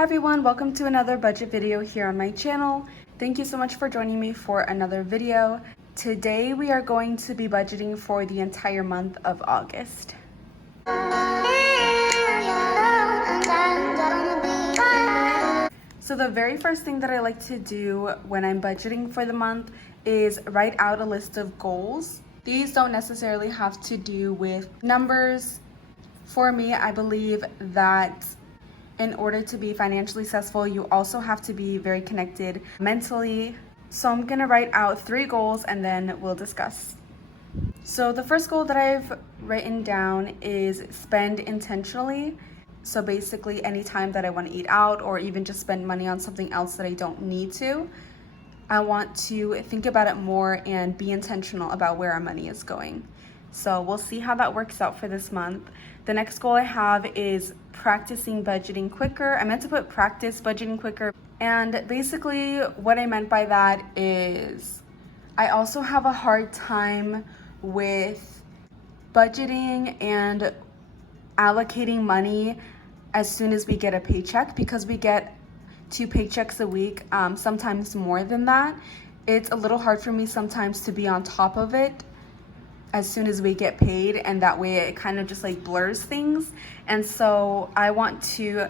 Hi everyone, welcome to another budget video here on my channel. Thank you so much for joining me for another video. Today we are going to be budgeting for the entire month of August. So the very first thing that I like to do when I'm budgeting for the month is write out a list of goals. These don't necessarily have to do with numbers. For me, I believe that in order to be financially successful, you also have to be very connected mentally. So I'm gonna write out 3 goals and then we'll discuss. So the first goal that I've written down is spend intentionally. So basically any time that I want to eat out or even just spend money on something else that I don't need to, I want to think about it more and be intentional about where our money is going. So we'll see how that works out for this month. The next goal I have is practicing budgeting quicker. I meant to put practice budgeting quicker. And basically what I meant by that is I also have a hard time with budgeting and allocating money as soon as we get a paycheck, because we get 2 paychecks a week, sometimes more than that. It's a little hard for me sometimes to be on top of it as soon as we get paid, and that way it kind of just like blurs things. And so I want to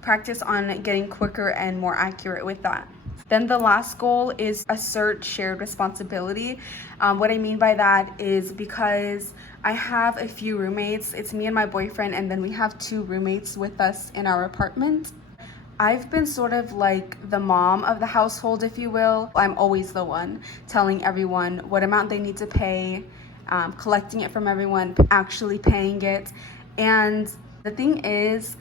practice on getting quicker and more accurate with that. Then the last goal is assert shared responsibility. What I mean by that is because I have a few roommates. It's me and my boyfriend, and then we have 2 roommates with us in our apartment. I've been sort of like the mom of the household, if you will. I'm always the one telling everyone what amount they need to pay, collecting it from everyone, actually paying it. And the thing is,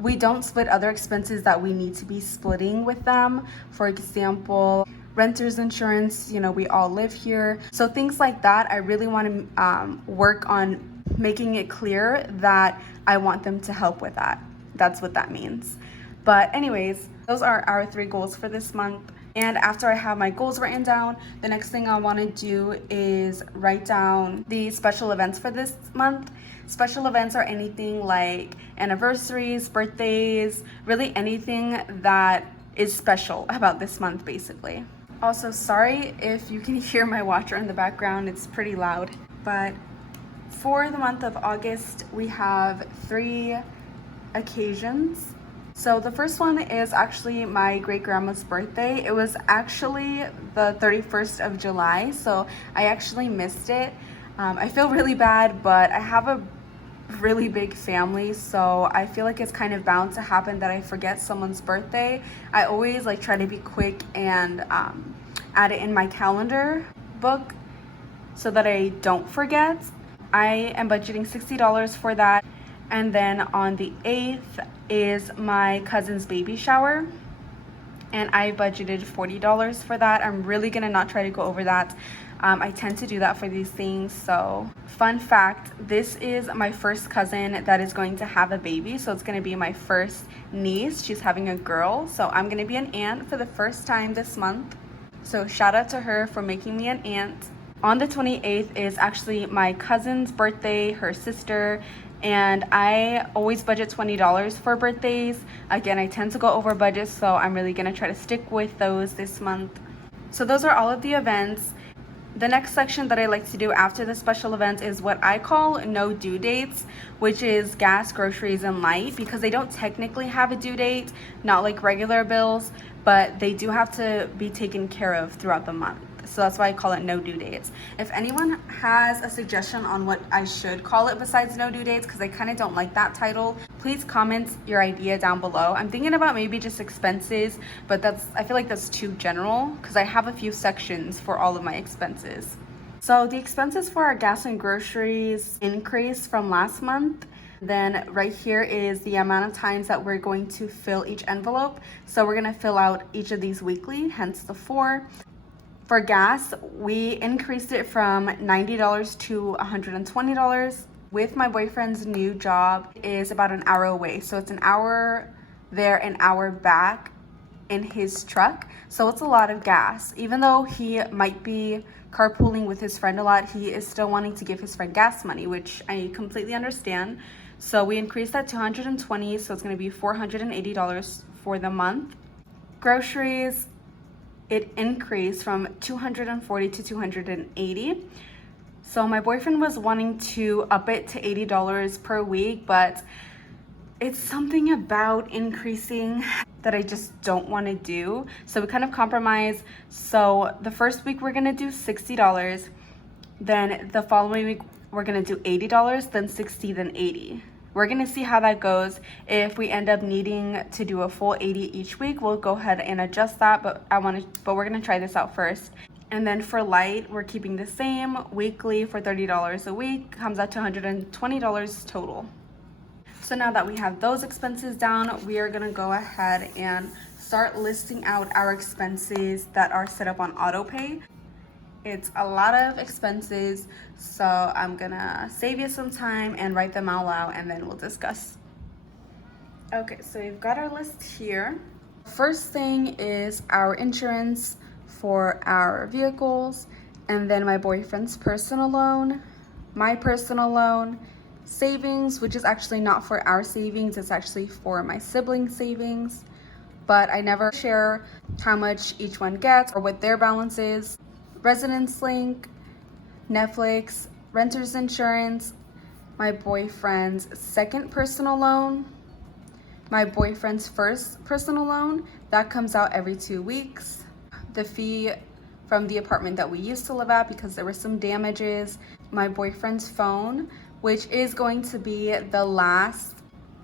we don't split other expenses that we need to be splitting with them. For example, renter's insurance, we all live here. So things like that, I really want to work on making it clear that I want them to help with that. That's what that means. But anyways, those are our 3 goals for this month. And after I have my goals written down, the next thing I want to do is write down the special events for this month. Special events are anything like anniversaries, birthdays, really anything that is special about this month, basically. Also, sorry if you can hear my washer in the background, it's pretty loud. But for the month of August, we have 3 occasions. So the first one is actually my great-grandma's birthday. It was actually the 31st of July, so I actually missed it. I feel really bad, but I have a really big family, so I feel like it's kind of bound to happen that I forget someone's birthday. I always try to be quick and add it in my calendar book so that I don't forget. I am budgeting $60 for that. And then on the 8th is my cousin's baby shower, and I budgeted $40 for that. I'm really gonna not try to go over that. I tend to do that for these things. So fun fact, this is my first cousin that is going to have a baby, so it's gonna be my first niece. She's having a girl, so I'm gonna be an aunt for the first time this month. So shout out to her for making me an aunt. On the 28th is actually my cousin's birthday, her sister, and I always budget $20 for birthdays. Again, I tend to go over budget, so I'm really gonna try to stick with those this month. So those are all of the events. The next section that I like to do after the special events is what I call no due dates, which is gas, groceries, and light, because they don't technically have a due date, not like regular bills, but they do have to be taken care of throughout the month. So that's why I call it no due dates. If anyone has a suggestion on what I should call it besides no due dates, because I kind of don't like that title, please comment your idea down below. I'm thinking about maybe just expenses, but I feel like that's too general because I have a few sections for all of my expenses. So the expenses for our gas and groceries increased from last month. Then right here is the amount of times that we're going to fill each envelope. So we're gonna fill out each of these weekly, hence the 4. For gas, we increased it from $90 to $120. With my boyfriend's new job is about an hour away. So it's an hour there, an hour back in his truck. So it's a lot of gas. Even though he might be carpooling with his friend a lot, he is still wanting to give his friend gas money, which I completely understand. So we increased that to $120, so it's gonna be $480 for the month. Groceries, it increased from $240 to $280. So my boyfriend was wanting to up it to $80 per week, but it's something about increasing that I just don't want to do. So we kind of compromise. So the first week we're gonna do $60. Then the following week we're gonna do $80, then 60, then 80. We're gonna see how that goes. If we end up needing to do a full 80 each week, we'll go ahead and adjust that, but we're gonna try this out first. And then for light, we're keeping the same. Weekly for $30 a week comes out to $120 total. So now that we have those expenses down, we are gonna go ahead and start listing out our expenses that are set up on autopay. It's a lot of expenses, so I'm gonna save you some time and write them out loud, and then we'll discuss. Okay, so we've got our list here. First thing is our insurance for our vehicles, and then my boyfriend's personal loan, my personal loan, savings, which is actually not for our savings, it's actually for my siblings' savings, but I never share how much each one gets or what their balance is. Residence link, Netflix, renter's insurance, my boyfriend's second personal loan, my boyfriend's first personal loan, that comes out every 2 weeks. The fee from the apartment that we used to live at because there were some damages, my boyfriend's phone, which is going to be the last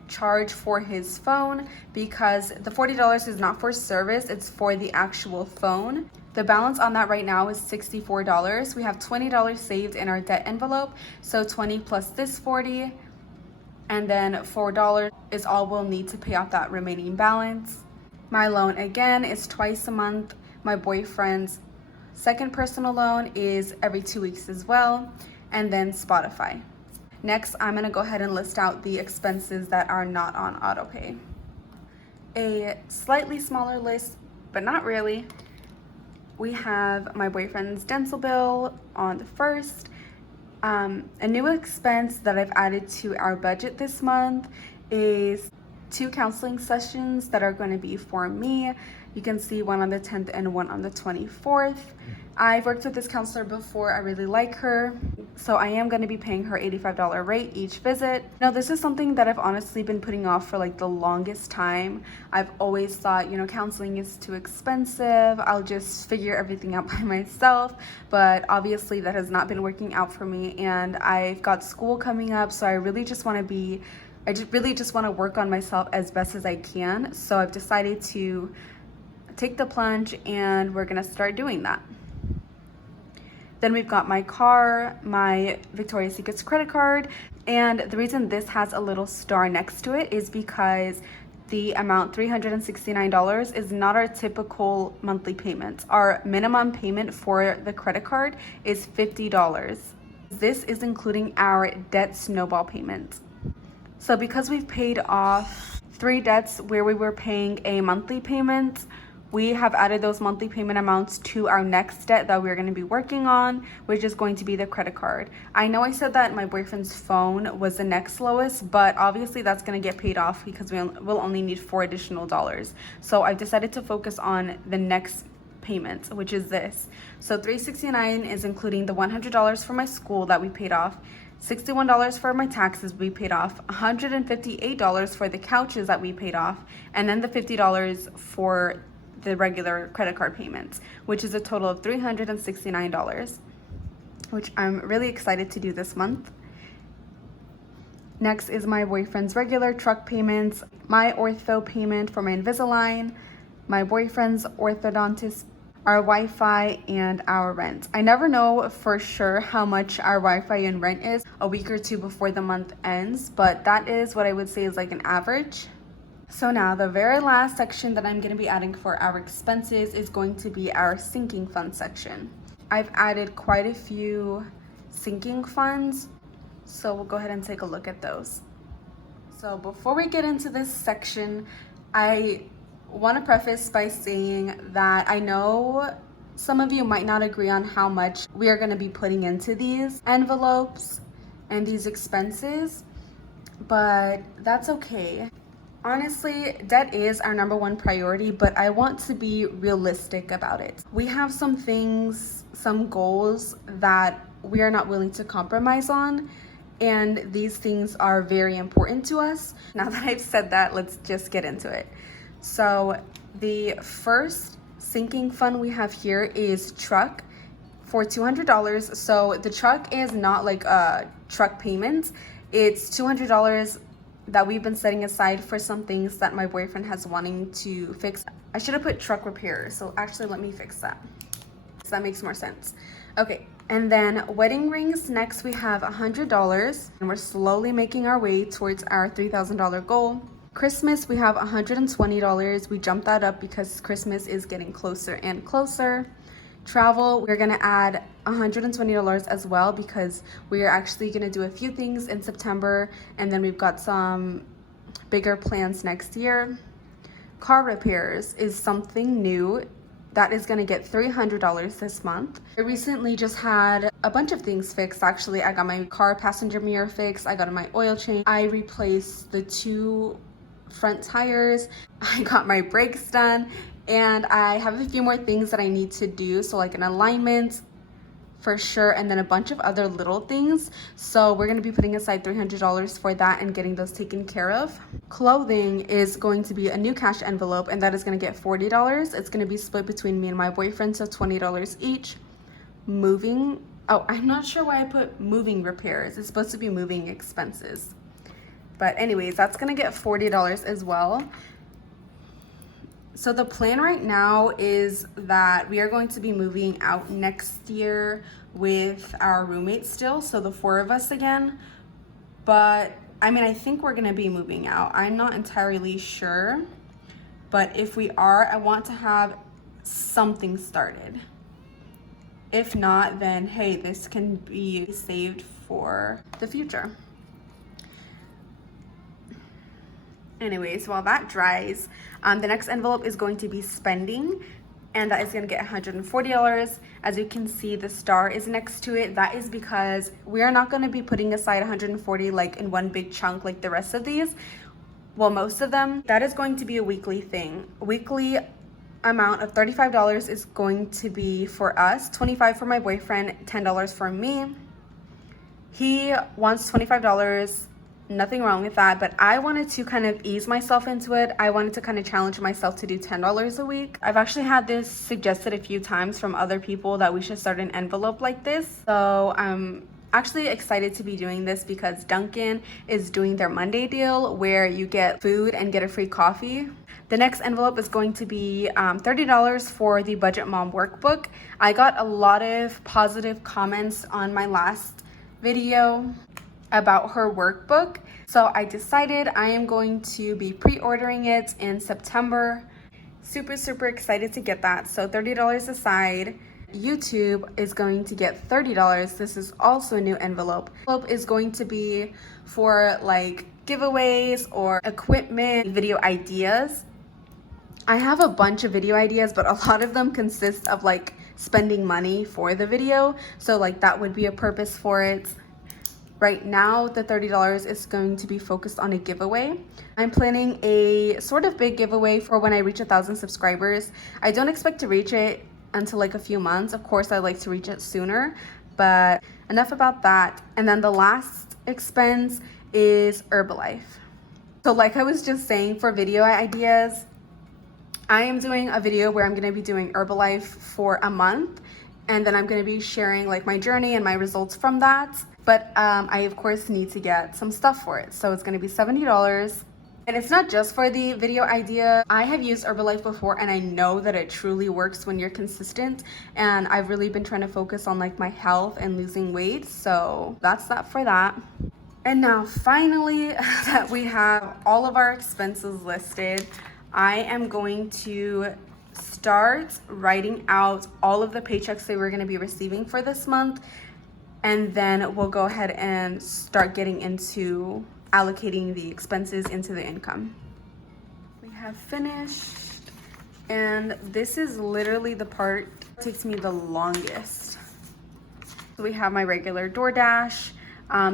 charge for his phone because the $40 is not for service, it's for the actual phone. The balance on that right now is $64. We have $20 saved in our debt envelope, so 20 plus this 40, and then $4 is all we'll need to pay off that remaining balance. My loan again is twice a month. My boyfriend's second personal loan is every 2 weeks as well, and then Spotify. Next, I'm gonna go ahead and list out the expenses that are not on autopay. A slightly smaller list, but not really. We have my boyfriend's dental bill on the 1st. A new expense that I've added to our budget this month is 2 counseling sessions that are going to be for me. You can see one on the 10th and one on the 24th. I've worked with this counselor before. I really like her. So I am going to be paying her $85 rate each visit. Now, this is something that I've honestly been putting off for like the longest time. I've always thought, counseling is too expensive. I'll just figure everything out by myself. But obviously that has not been working out for me. And I've got school coming up. So I really just want to work on myself as best as I can. So I've decided to take the plunge and we're going to start doing that. Then we've got my car, my Victoria's Secret's credit card, and the reason this has a little star next to it is because the amount $369 is not our typical monthly payments. Our minimum payment for the credit card is $50. This is including our debt snowball payment. So because we've paid off 3 debts where we were paying a monthly payment, we have added those monthly payment amounts to our next debt that we're going to be working on, which is going to be the credit card. I know I said that my boyfriend's phone was the next lowest, but obviously that's going to get paid off because we'll only need $4 additional. So I've decided to focus on the next payment, which is this. So $369 is including the $100 for my school that we paid off, $61 for my taxes we paid off, $158 for the couches that we paid off, and then the $50 for the regular credit card payments, which is a total of $369, which I'm really excited to do this month. Next is my boyfriend's regular truck payments, my ortho payment for my Invisalign, my boyfriend's orthodontist, our Wi-Fi, and our rent. I never know for sure how much our Wi-Fi and rent is a week or 2 before the month ends, but that is what I would say is like an average. So now the very last section that I'm going to be adding for our expenses is going to be our sinking fund section. I've added quite a few sinking funds, so we'll go ahead and take a look at those. So before we get into this section, I want to preface by saying that I know some of you might not agree on how much we are going to be putting into these envelopes and these expenses, but that's okay. Honestly, debt is our number one priority, but I want to be realistic about it. We have some things, some goals that we are not willing to compromise on, and these things are very important to us. Now that I've said that, let's just get into it. So the first sinking fund we have here is truck for $200. So the truck is not like a truck payment. It's $200 that we've been setting aside for some things that my boyfriend has wanting to fix. I should have put truck repair. So actually let me fix that. So that makes more sense. Okay, and then wedding rings. Next we have $100 and we're slowly making our way towards our $3,000 goal. Christmas, we have $120. We jumped that up because Christmas is getting closer and closer. Travel, we're gonna add $120 as well because we are actually gonna do a few things in September, and then we've got some bigger plans next year. Car repairs is something new that is gonna get $300 this month. I recently just had a bunch of things fixed. Actually, I got my car passenger mirror fixed, I got my oil change, I replaced the 2 front tires, I got my brakes done, and I have a few more things that I need to do, so like an alignment for sure, and then a bunch of other little things. So we're going to be putting aside $300 for that and getting those taken care of. Clothing is going to be a new cash envelope, and that is going to get $40. It's going to be split between me and my boyfriend, so $20 each. Moving, oh, I'm not sure why I put moving repairs. It's supposed to be moving expenses. But anyways, that's gonna get $40 as well. So the plan right now is that we are going to be moving out next year with our roommates still, so the 4 of us again. But I mean, I think we're gonna be moving out. I'm not entirely sure, but if we are, I want to have something started. If not, then hey, this can be saved for the future. Anyways, while that dries, the next envelope is going to be spending, and that is going to get $140. As you can see, the star is next to it. That is because we are not going to be putting aside $140 like in one big chunk like the rest of these. Well, most of them. That is going to be a weekly thing. Weekly amount of $35 is going to be for us, $25 for my boyfriend, $10 for me. He wants $25. Nothing wrong with that, but I wanted to kind of ease myself into it. I wanted to kind of challenge myself to do $10 a week. I've actually had this suggested a few times from other people that we should start an envelope like this. So I'm actually excited to be doing this because Dunkin' is doing their Monday deal where you get food and get a free coffee. The next envelope is going to be $30 for the Budget Mom workbook. I got a lot of positive comments on my last video about her workbook, so I decided I am going to be pre-ordering it in September. Super excited to get that. So $30 aside. YouTube is going to get $30. This is also a new envelope. Envelope is going to be for like giveaways or equipment, video ideas. I have a bunch of video ideas, but a lot of them consist of like spending money for the video, so like that would be a purpose for it. Right now, the $30 is going to be focused on a giveaway. I'm planning a sort of big giveaway for when I reach 1,000 subscribers. I don't expect to reach it until like a few months. Of course, I'd like to reach it sooner, but enough about that. And then the last expense is Herbalife. So like I was just saying, for video ideas, I am doing a video where I'm going to be doing Herbalife for a month, and then I'm going to be sharing like my journey and my results from that. But I of course need to get some stuff for it. So it's gonna be $70. And it's not just for the video idea. I have used Herbalife before and I know that it truly works when you're consistent. And I've really been trying to focus on like my health and losing weight. So that's that for that. And now finally that we have all of our expenses listed, I am going to start writing out all of the paychecks that we're gonna be receiving for this month. And then we'll go ahead and start getting into allocating the expenses into the income. We have finished, and this is literally the part that takes me the longest. So we have my regular DoorDash.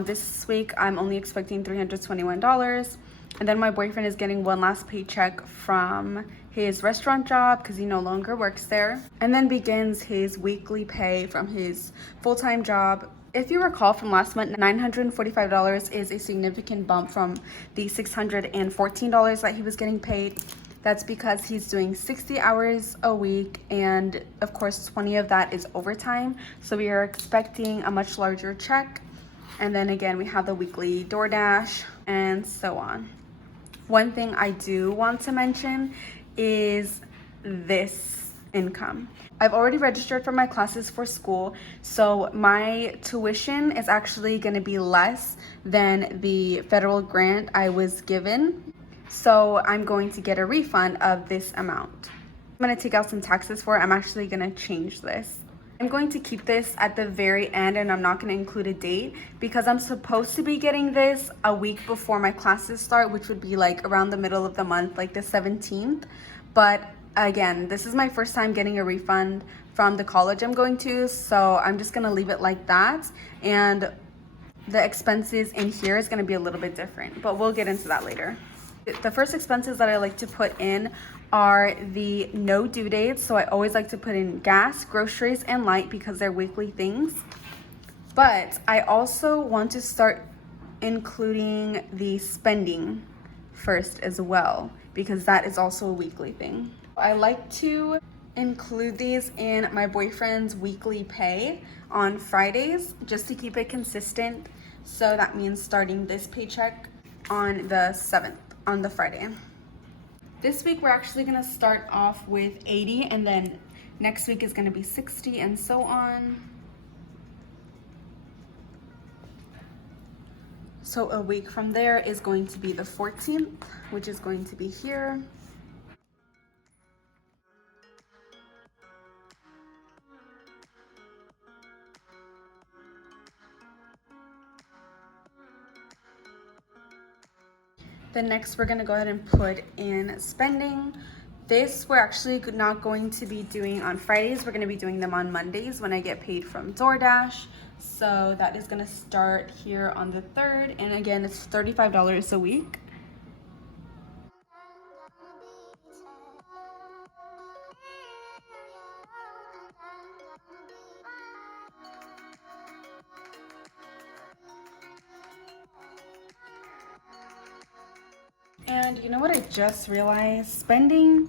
This week I'm only expecting $321. And then my boyfriend is getting one last paycheck from his restaurant job because he no longer works there, and then begins his weekly pay from his full-time job. If you recall from last month, $945 is a significant bump from the $614 that he was getting paid. That's because he's doing 60 hours a week, and of course 20 of that is overtime. So we are expecting a much larger check. And then again, we have the weekly DoorDash and so on. One thing I do want to mention is this income. I've already registered for my classes for school, so my tuition is actually going to be less than the federal grant I was given. So I'm going to get a refund of this amount. I'm going to take out some taxes for it. I'm actually going to change this. I'm going to keep this at the very end, and I'm not going to include a date because I'm supposed to be getting this a week before my classes start, which would be like around the middle of the month, like the 17th. But again, this is my first time getting a refund from the college I'm going to, so I'm just going to leave it like that. And the expenses in here is going to be a little bit different, but we'll get into that later. The first expenses that I like to put in are the no due dates. So I always like to put in gas, groceries, and light because they're weekly things. But I also want to start including the spending first as well, because that is also a weekly thing. I like to include these in my boyfriend's weekly pay on Fridays just to keep it consistent. So that means starting this paycheck on the 7th, on the Friday. This week we're actually going to start off with 80, and then next week is going to be 60, and so on. So a week from there is going to be the 14th, which is going to be here. Then next we're gonna go ahead and put in spending. This we're actually not going to be doing on Fridays. We're gonna be doing them on Mondays when I get paid from DoorDash. So that is gonna start here on the 3rd. And again, it's $35 a week. And you know what I just realized? Spending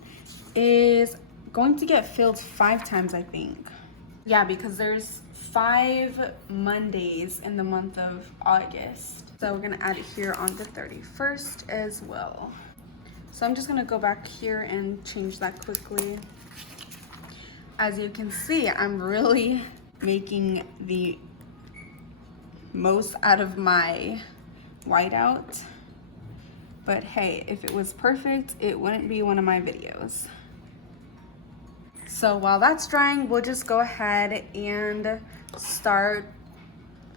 is going to get filled 5 times, I think. Yeah, because there's 5 Mondays in the month of August. So we're gonna add it here on the 31st as well. So I'm just gonna go back here and change that quickly. As you can see, I'm really making the most out of my whiteout. But hey, if it was perfect, it wouldn't be one of my videos. So while that's drying, we'll just go ahead and start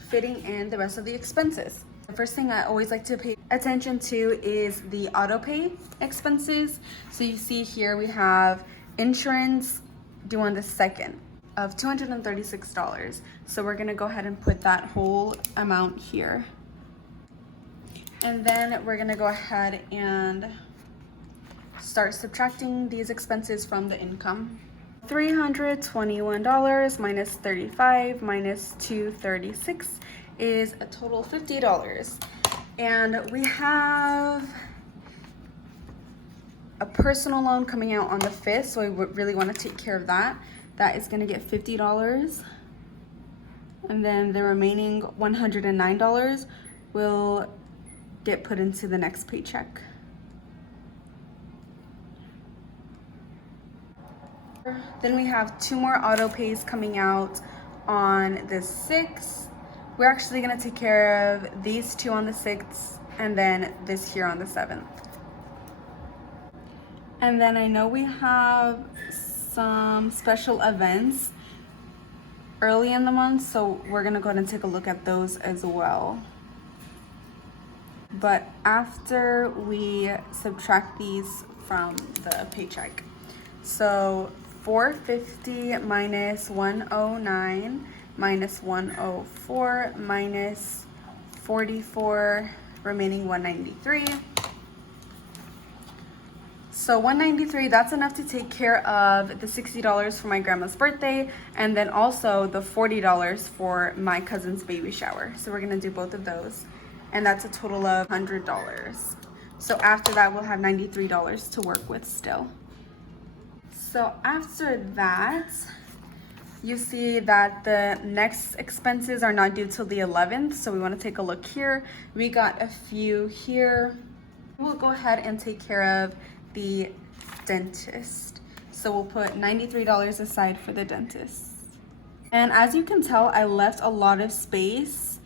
fitting in the rest of the expenses. The first thing I always like to pay attention to is the autopay expenses. So you see here we have insurance due on the 2nd of $236. So we're gonna go ahead and put that whole amount here. And then we're gonna go ahead and start subtracting these expenses from the income. $321 minus 35 minus 236 is a total $50. And we have a personal loan coming out on the 5th, so I really want to take care of that. That is gonna get $50. And then the remaining $109 will get put into the next paycheck. Then we have 2 more auto pays coming out on the 6th. We're actually gonna take care of these 2 on the 6th and then this here on the 7th. And then I know we have some special events early in the month, so we're gonna go ahead and take a look at those as well. But after we subtract these from the paycheck. So 450 minus 109 minus 104 minus 44, remaining 193. So $193, that's enough to take care of the $60 for my grandma's birthday, and then also the $40 for my cousin's baby shower. So we're gonna do both of those, and that's a total of $100. So after that, we'll have $93 to work with still. So after that, you see that the next expenses are not due till the 11th. So we want to take a look here. We got a few here. We'll go ahead and take care of the dentist. So we'll put $93 aside for the dentist. And as you can tell, I left a lot of space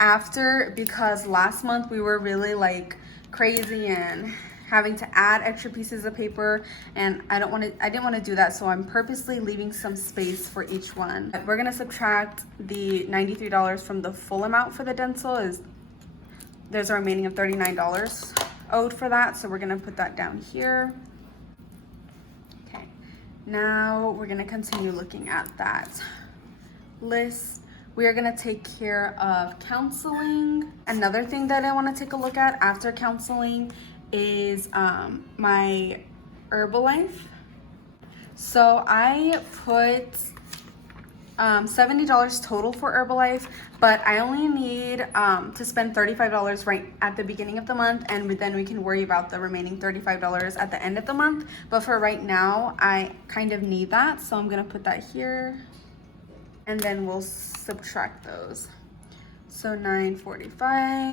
after, because last month we were really like crazy and having to add extra pieces of paper, and I didn't want to do that, so I'm purposely leaving some space for each one. We're gonna subtract the $93 from the full amount for the dental. There's a remaining of $39 owed for that, so we're gonna put that down here. Okay, now we're gonna continue looking at that list. We are gonna take care of counseling. Another thing that I wanna take a look at after counseling is my Herbalife. So I put $70 total for Herbalife, but I only need to spend $35 right at the beginning of the month, and then we can worry about the remaining $35 at the end of the month. But for right now, I kind of need that, so I'm gonna put that here, and then we'll subtract those. So $945.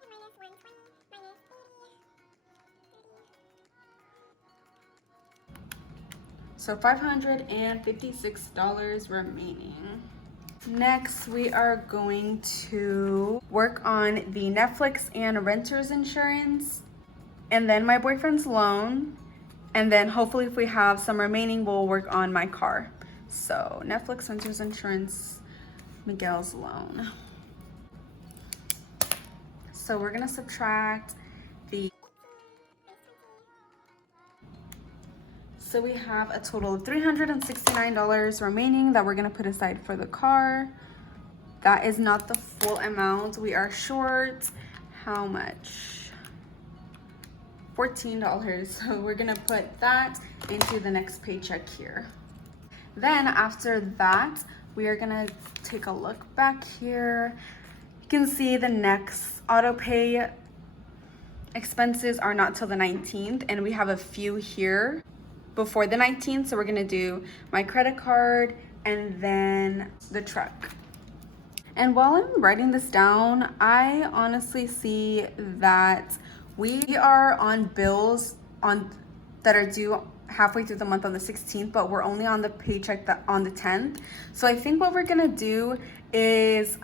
So $556 remaining. Next, we are going to work on the Netflix and renter's insurance, and then my boyfriend's loan, and then hopefully if we have some remaining, we'll work on my car. So Netflix, renter's insurance, Miguel's loan. So we're gonna subtract the... So we have a total of $369 remaining that we're gonna put aside for the car. That is not the full amount. We are short, how much? $14. So we're gonna put that into the next paycheck here. Then after that, we are gonna take a look back here. You can see the next autopay expenses are not till the 19th, and we have a few here before the 19th. So we're gonna do my credit card and then the truck. And while I'm writing this down, I honestly see that we are on bills that are due halfway through the month on the 16th, but we're only on the paycheck on the 10th. So I think what we're gonna do is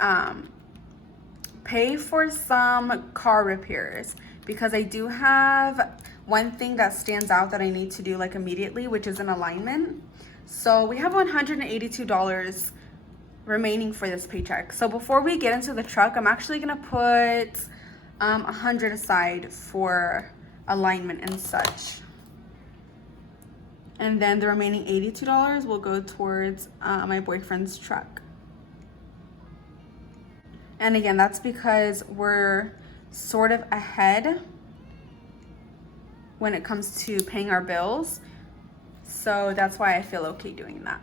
pay for some car repairs, because I do have one thing that stands out that I need to do like immediately, which is an alignment. So we have $182 remaining for this paycheck. So before we get into the truck, I'm actually gonna put $100 aside for alignment and such. And then the remaining $82 will go towards my boyfriend's truck. And again, that's because we're sort of ahead when it comes to paying our bills. So that's why I feel okay doing that.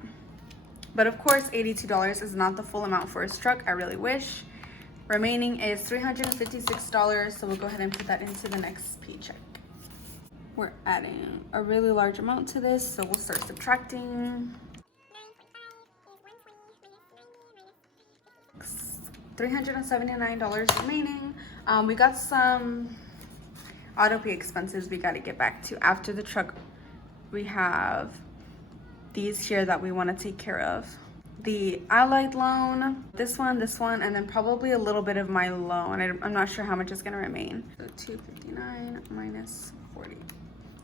But of course, $82 is not the full amount for his truck. I really wish. Remaining is $356, so we'll go ahead and put that into the next paycheck. We're adding a really large amount to this, so we'll start subtracting. $379 remaining. We got some autopay expenses we got to get back to after the truck. We have these here that we want to take care of. The Allied loan, this one, and then probably a little bit of my loan. I'm not sure how much is going to remain. So $259 minus 40.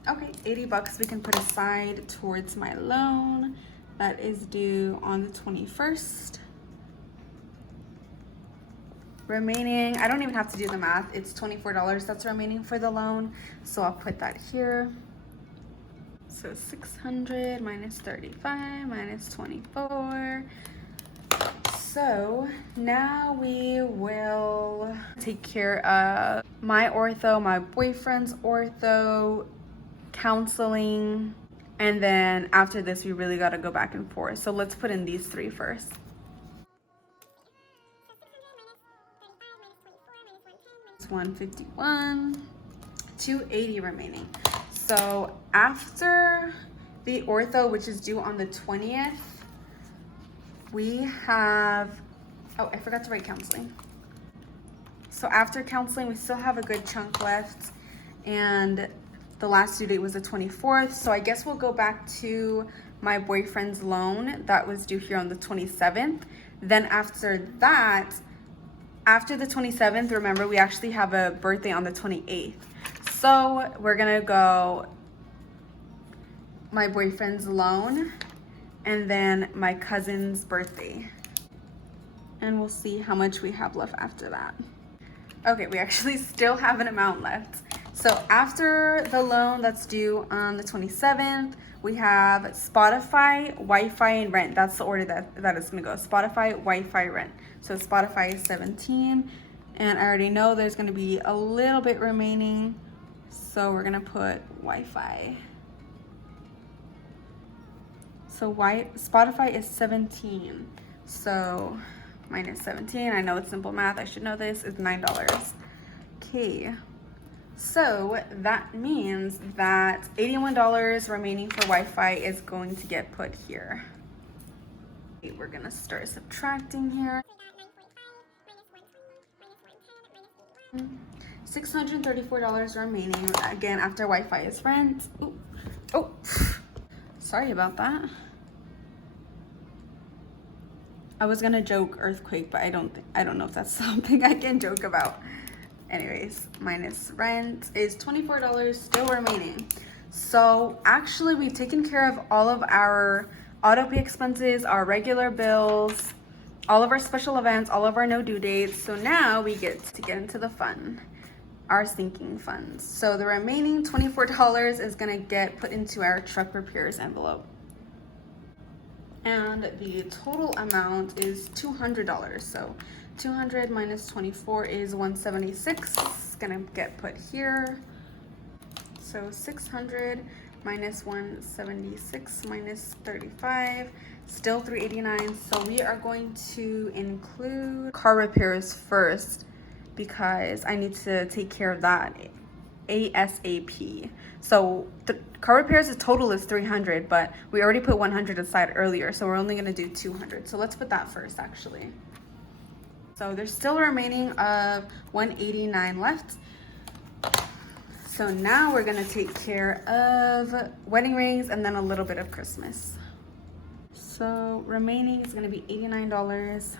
Okay, $80 we can put aside towards my loan. That is due on the 21st. Remaining, I don't even have to do the math. It's $24 that's remaining for the loan. So I'll put that here. So 600 minus 35 minus 24. So now we will take care of my ortho, my boyfriend's ortho, counseling, and then after this, we really got to go back and forth. So let's put in these three first. It's 151, 280 remaining. So after the ortho, which is due on the 20th, we have, oh, I forgot to write counseling. So after counseling, we still have a good chunk left, and the last due date was the 24th. So I guess we'll go back to my boyfriend's loan that was due here on the 27th. Then after that, after the 27th, remember we actually have a birthday on the 28th. So we're gonna go my boyfriend's loan and then my cousin's birthday. And we'll see how much we have left after that. Okay, we actually still have an amount left. So after the loan that's due on the 27th, we have Spotify, Wi-Fi, and rent. That's the order that it's gonna go. Spotify, Wi-Fi, rent. So Spotify is 17, and I already know there's gonna be a little bit remaining. So we're gonna put Wi-Fi. So Spotify is 17. So minus 17, I know it's simple math, I should know this, is $9. Okay. So that means that $81 remaining for Wi-Fi is going to get put here. Okay, we're gonna start subtracting here. $634 remaining, again, after Wi-Fi is rent. Ooh. Oh, sorry about that. I was gonna joke earthquake, but I don't know if that's something I can joke about. Anyways, minus rent is $24 still remaining. So actually we've taken care of all of our autopay expenses, our regular bills, all of our special events, all of our no due dates. So now we get to get into the fun, our sinking funds. So the remaining $24 is gonna get put into our truck repairs envelope. And the total amount is $200. So 200 minus 24 is 176. It's gonna get put here. So 600 minus 176 minus 35, still 389. So we are going to include car repairs first because I need to take care of that ASAP. So the car repairs, the total is 300, but we already put 100 aside earlier, so we're only gonna do 200. So let's put that first actually. So there's still remaining of 189 left. So now we're gonna take care of wedding rings and then a little bit of Christmas. So remaining is gonna be $89.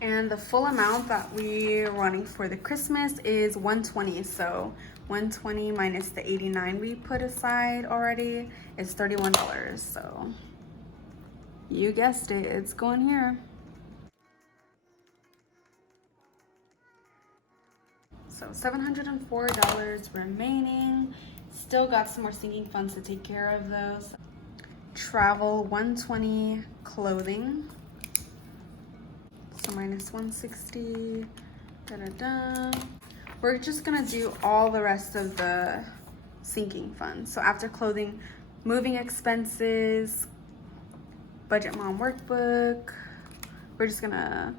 And the full amount that we're running for the Christmas is 120. So 120 minus the 89 we put aside already is $31. So you guessed it, it's going here. So $704 remaining. Still got some more sinking funds to take care of those. Travel 120, clothing. So minus 160, We're just gonna do all the rest of the sinking funds. So after clothing, moving expenses, budget mom workbook. We're just gonna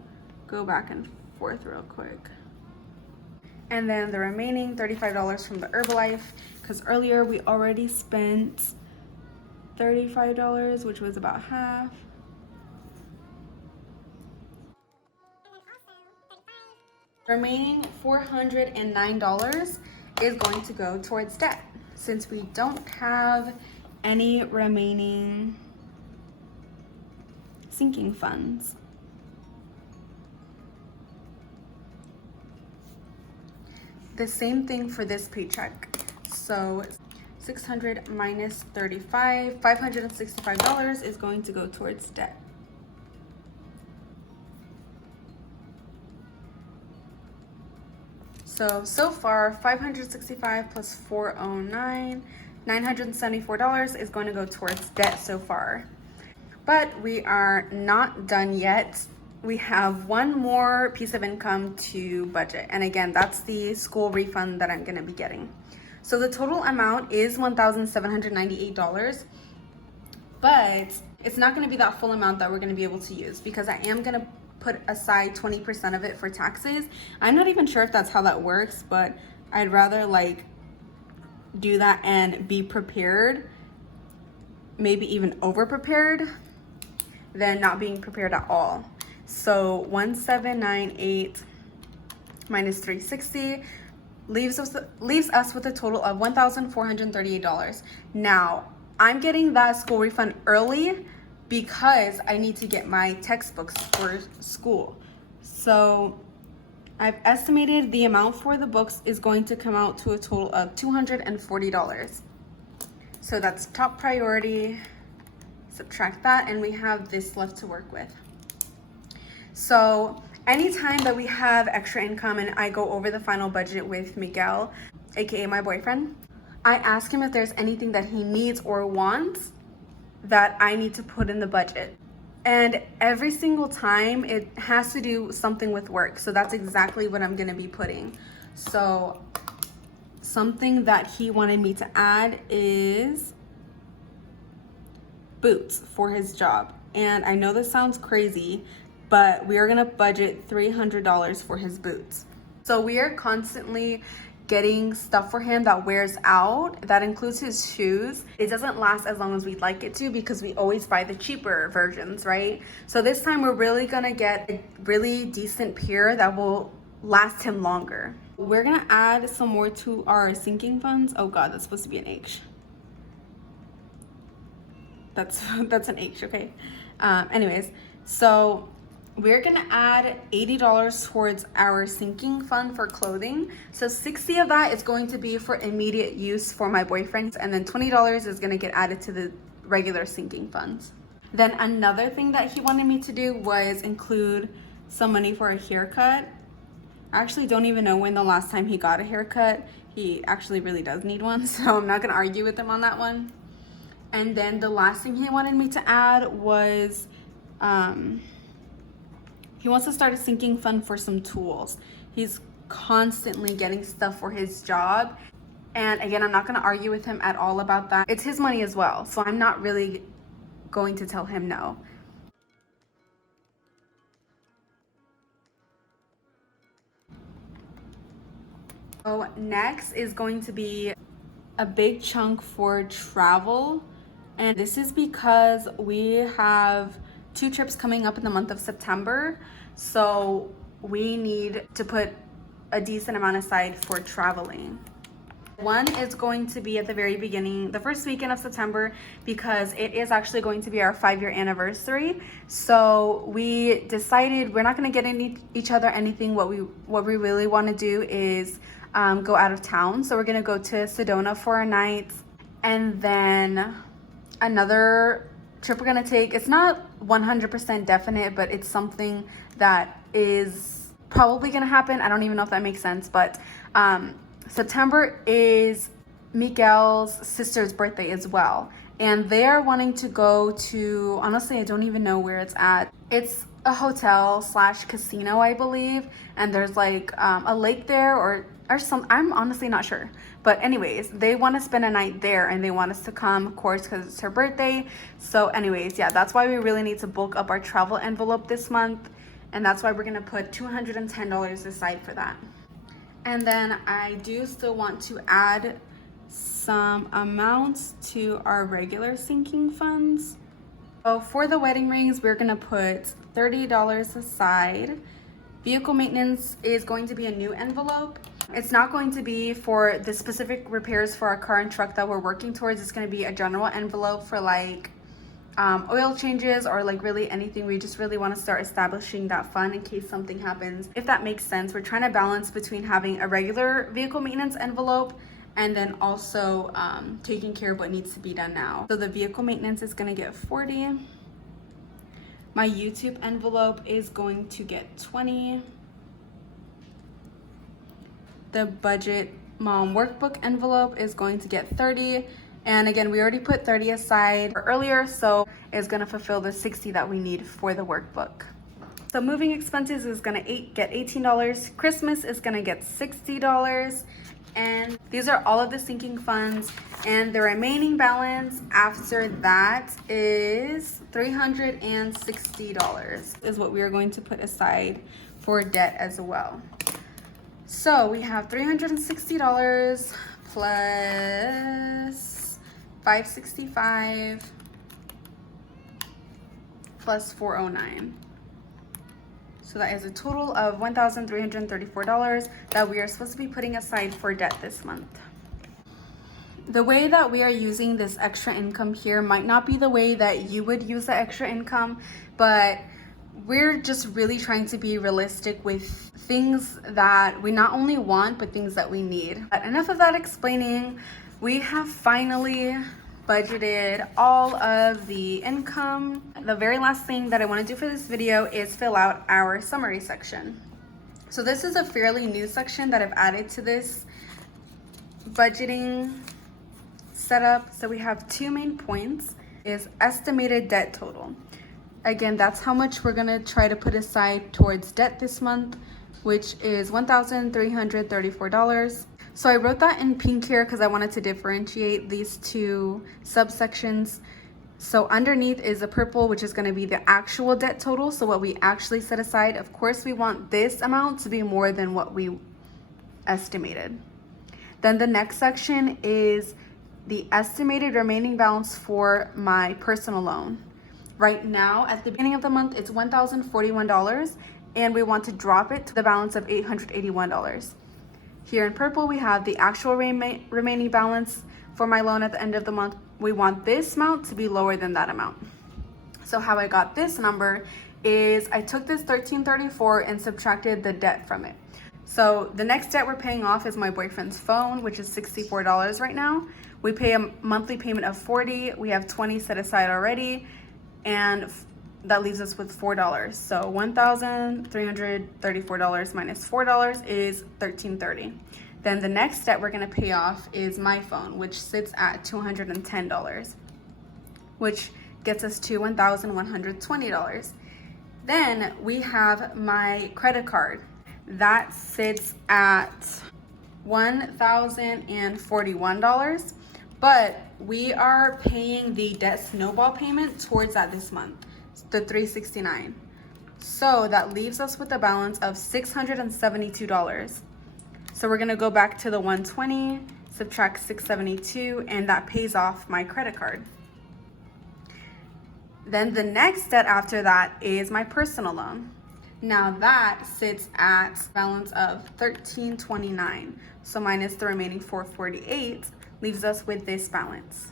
go back and forth real quick. And then the remaining $35 from the Herbalife, because earlier we already spent $35, which was about half. Remaining $409 is going to go towards debt, since we don't have any remaining sinking funds. The same thing for this paycheck. So 600 minus 35, $565 is going to go towards debt. So far, 565 plus 409, $974 is going to go towards debt so far. But we are not done yet. We have one more piece of income to budget. And again, that's the school refund that I'm gonna be getting. So the total amount is $1,798, but it's not going to be that full amount that we're going to be able to use because I am going to put aside 20% of it for taxes. I'm not even sure if that's how that works, but I'd rather like do that and be prepared, maybe even over prepared, than not being prepared at all. So 1798 minus 360 leaves us with a total of $1,438. Now, I'm getting that school refund early because I need to get my textbooks for school. So I've estimated the amount for the books is going to come out to a total of $240. So that's top priority. Subtract that, and we have this left to work with. So anytime that we have extra income and I go over the final budget with Miguel, aka my boyfriend, I ask him if there's anything that he needs or wants that I need to put in the budget. And every single time it has to do something with work. So that's exactly what I'm gonna be putting. So something that he wanted me to add is boots for his job. And I know this sounds crazy, but we are gonna budget $300 for his boots. So we are constantly getting stuff for him that wears out. That includes his shoes. It doesn't last as long as we'd like it to because we always buy the cheaper versions, right? So this time we're really gonna get a really decent pair that will last him longer. We're gonna add some more to our sinking funds. Oh God, that's supposed to be an H. That's an H, okay? Anyways, so we're gonna add $80 towards our sinking fund for clothing. So 60 of that is going to be for immediate use for my boyfriend, and then $20 is gonna get added to the regular sinking funds. Then another thing that he wanted me to do was include some money for a haircut. I actually don't even know when the last time he got a haircut. He actually really does need one, so I'm not gonna argue with him on that one. And then the last thing he wanted me to add was he wants to start a sinking fund for some tools. He's constantly getting stuff for his job. And again, I'm not gonna argue with him at all about that. It's his money as well, so I'm not really going to tell him no. So next is going to be a big chunk for travel. And this is because we have 2 trips coming up in the month of September. So we need to put a decent amount aside for traveling. One is going to be at the very beginning, the first weekend of September, because it is actually going to be our 5-year anniversary. So we decided we're not going to get each other anything. What we really want to do is go out of town. So we're going to go to Sedona for a night, and then another trip we're gonna take. It's not 100% definite, but it's something that is probably gonna happen. I don't even know if that makes sense, but September is Miguel's sister's birthday as well. And they are wanting to go to, honestly, I don't even know where it's at. It's a hotel / casino, I believe. And there's like a lake there or some, I'm honestly not sure. But anyways, they want to spend a night there and they want us to come, of course, because it's her birthday. So anyways, yeah, that's why we really need to bulk up our travel envelope this month. And that's why we're going to put $210 aside for that. And then I do still want to add some amounts to our regular sinking funds. So for the wedding rings, we're going to put $30 aside. Vehicle maintenance is going to be a new envelope. It's not going to be for the specific repairs for our car and truck that we're working towards. It's going to be a general envelope for like oil changes or like really anything. We just really want to start establishing that fund in case something happens. If that makes sense, we're trying to balance between having a regular vehicle maintenance envelope and then also taking care of what needs to be done now. So the vehicle maintenance is going to get 40. My YouTube envelope is going to get 20. The budget mom workbook envelope is going to get 30. And again, we already put 30 aside earlier, so it's gonna fulfill the 60 that we need for the workbook. So moving expenses is gonna get $18. Christmas is gonna get $60. And these are all of the sinking funds, and the remaining balance after that is $360 is what we are going to put aside for debt as well. So we have $360 plus $565 plus $409. So that is a total of $1,334 that we are supposed to be putting aside for debt this month. The way that we are using this extra income here might not be the way that you would use the extra income, but we're just really trying to be realistic with things that we not only want, but things that we need. But enough of that explaining. We have finally budgeted all of the income. The very last thing that I want to do for this video is fill out our summary section. So this is a fairly new section that I've added to this budgeting setup. So we have two main points: is estimated debt total. Again, that's how much we're gonna try to put aside towards debt this month, which is $1,334. So I wrote that in pink here because I wanted to differentiate these two subsections. So underneath is a purple, which is going to be the actual debt total. So what we actually set aside. Of course, we want this amount to be more than what we estimated. Then the next section is the estimated remaining balance for my personal loan. Right now, at the beginning of the month, it's $1,041, and we want to drop it to the balance of $881. Here in purple, we have the actual remaining balance for my loan at the end of the month. We want this amount to be lower than that amount. So how I got this number is I took this $1,334 and subtracted the debt from it. So the next debt we're paying off is my boyfriend's phone, which is $64 right now. We pay a monthly payment of $40. We have $20 set aside already, and that leaves us with $4. So $1,334 minus $4 is $1,330. Then the next debt we're gonna pay off is my phone, which sits at $210, which gets us to $1,120. Then we have my credit card. That sits at $1,041, but we are paying the debt snowball payment towards that this month, the $369. So that leaves us with a balance of $672. So we're gonna go back to the 120, subtract 672, and that pays off my credit card. Then the next debt after that is my personal loan. Now that sits at a balance of $1,329. So minus the remaining $448 leaves us with this balance.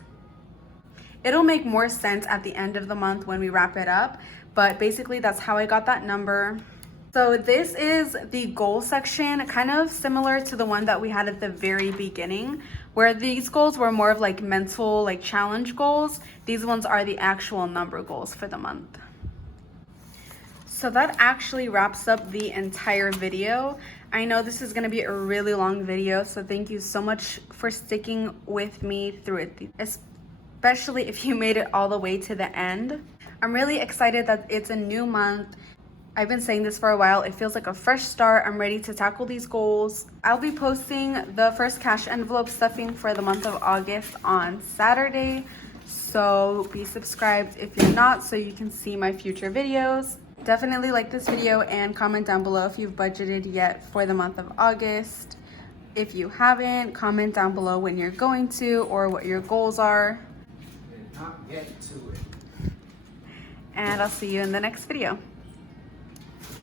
It'll make more sense at the end of the month when we wrap it up, but basically that's how I got that number. So this is the goal section, kind of similar to the one that we had at the very beginning, where these goals were more of like mental, like challenge goals. These ones are the actual number goals for the month. So that actually wraps up the entire video. I know this is gonna be a really long video, so thank you so much for sticking with me through it, especially if you made it all the way to the end. I'm really excited that it's a new month. I've been saying this for a while. It feels like a fresh start. I'm ready to tackle these goals. I'll be posting the first cash envelope stuffing for the month of August on Saturday. So be subscribed if you're not, so you can see my future videos. Definitely like this video and comment down below if you've budgeted yet for the month of August. If you haven't, comment down below when you're going to or what your goals are. And I'll get to it. And I'll see you in the next video.